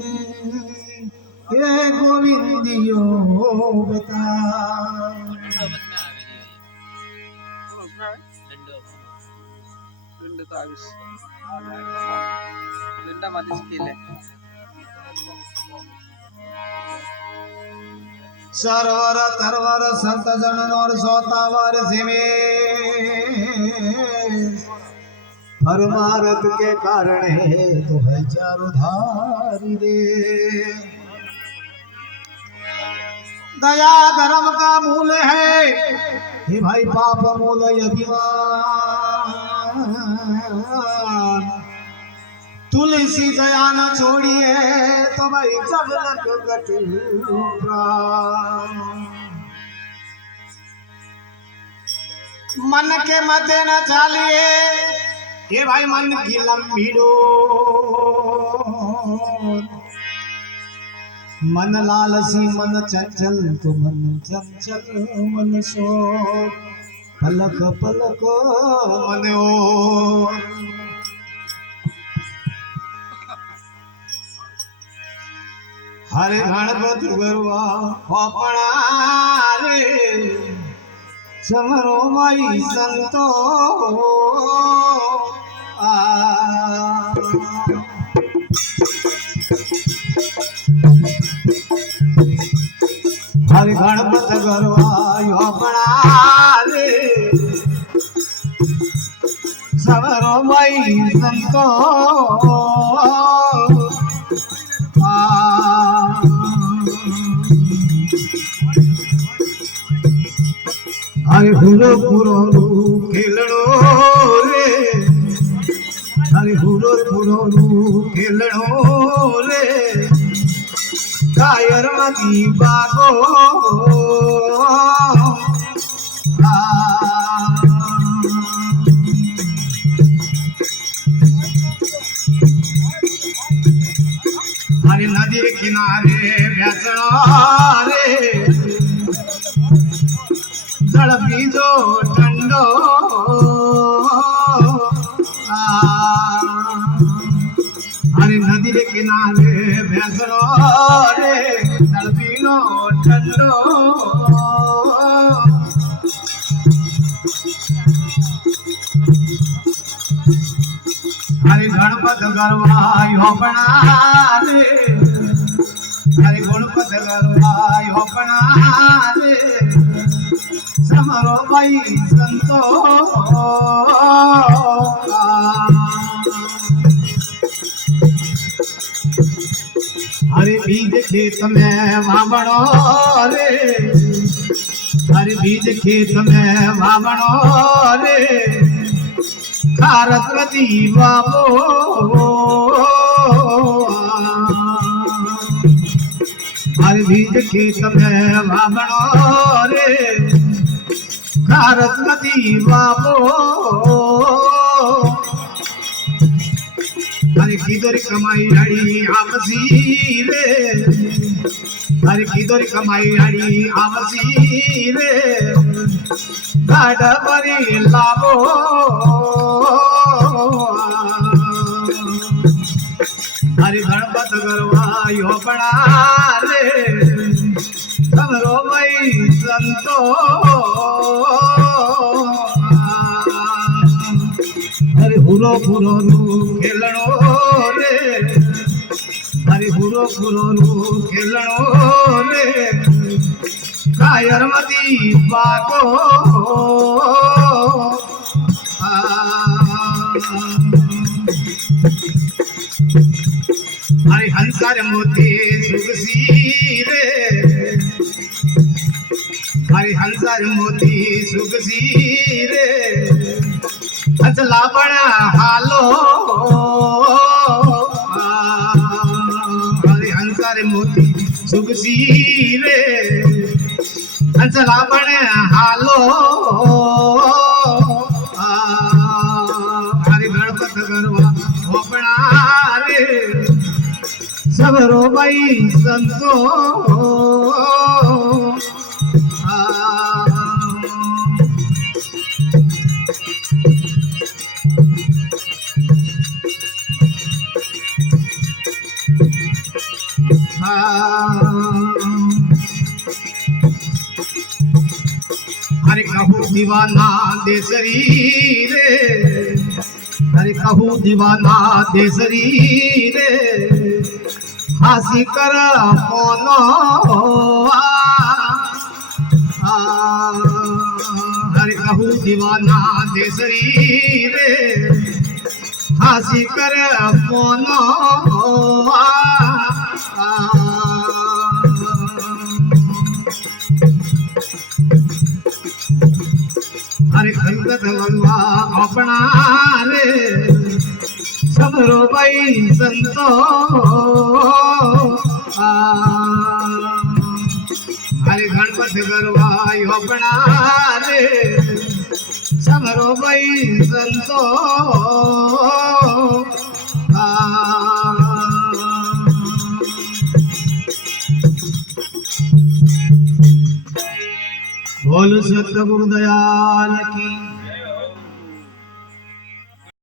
ये गोविंदियो बता सरवर तरवर संत जन और सौतावर सिमे परमारथ के कारण है तो है चारों धारी दे दया धर्म का मूल है हे भाई पाप मूल अभिमान तुलसी दया न छोड़िए तो भाई जब लग मन के मते न चालिए ये भाई मन की लंबी डोर मन लालसी मन चंचल तो मन चंचल मन सो पलक पलक मन ओ हरे गणपति गरुआ अपना रे समरो माई संतो हरे गणपति गरुआ अपना रे समरो माई संतो हरे हुरो पुरो खेलड़ो रे हरे हुरो पुरो खेलड़ो रे कायर मती बागो हरे नदी किनारे भैसणो रे जल पीजो ठंडो हरे नदी के किनारे भैसणो रे जल पीलो ठंडो हरे गणपत गरवायो बना रे हरे गणपत गरवायो बना रे समरो भाई संतो हरे बीज खेत में वावणो रे हरे बीज खेत में वावणो रे खारस्वती बाबो हरे बीज खेत में वावणो रे सरस्वती बाबो हरे किधर कमाई हड़ी आपसी रे हरे किधर कमाई हड़ी आपसी रे गाढ़ बरी लाभो हरे गणपत गरवायो बना रे समरो भाई संतो हरे हुरो पुरो खेलणो रे हरे हुरो पुरो खेलणो रे कायर मती बाको हरे हंसर मोती सुगसी रे हरे हंसर मोती सुगसी रे हंसला बड़ा हालो हरे हंसर मोती सुगसी रे हंसला बड़ा हालो हरे गणपत गरवा अपना रे सबरो भाई संतो हरे कहूँ दीवाना देसरी रे, हरे कहूँ दीवाना देसरी रे, हासी कर मोनो हरे कहूँ दीवाना देसरी रे, हासी कर मोनो हरे खंडत मनवा अपना रे, समरो भाई संतो हरे गणपति गरवाई अपना रे, समरो भाई संतो बोल सतगुरु दयाल की